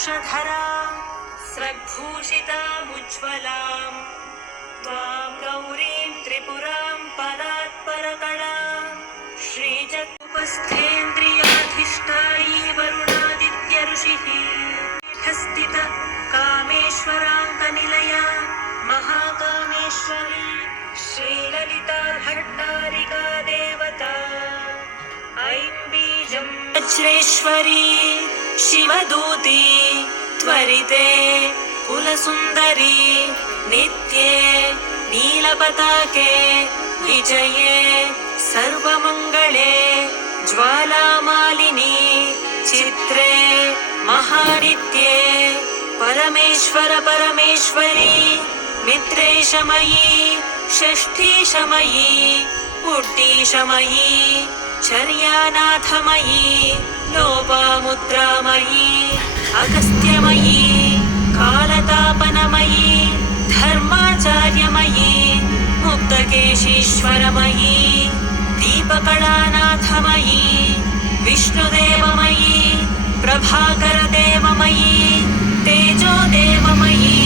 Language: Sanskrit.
पीयूषधरा स्रग्भूषितामुज्ज्वलाम् त्वां गौरीं त्रिपुरां परात्परकलाम् श्रीजगुपस्थेन्द्रियाधिष्ठायी वरुणादित्य ऋषिः स्थित कामेश्वराङ्कनिलया महाकामेश्वरी श्रीललिता भट्टारिका देवता ऐं बीजं वज्रेश्वरी शिवदूती त्वरिते कुलसुन्दरी नित्ये नीलपताके विजये सर्वमङ्गले ज्वालामालिनी चित्रे महानित्ये परमेश्वर परमेश्वरी मित्रेशमयी षष्ठीशमयी पुट्टीशमयी चर्यानाथमयी लोपामुद्रामयी अगस्त्यमयी कालतापनमयी धर्माचार्यमयी मुक्तकेशीश्वरमयी दीपकलानाथमयी विष्णुदेवमयी प्रभाकरदेवमयी तेजोदेवमयी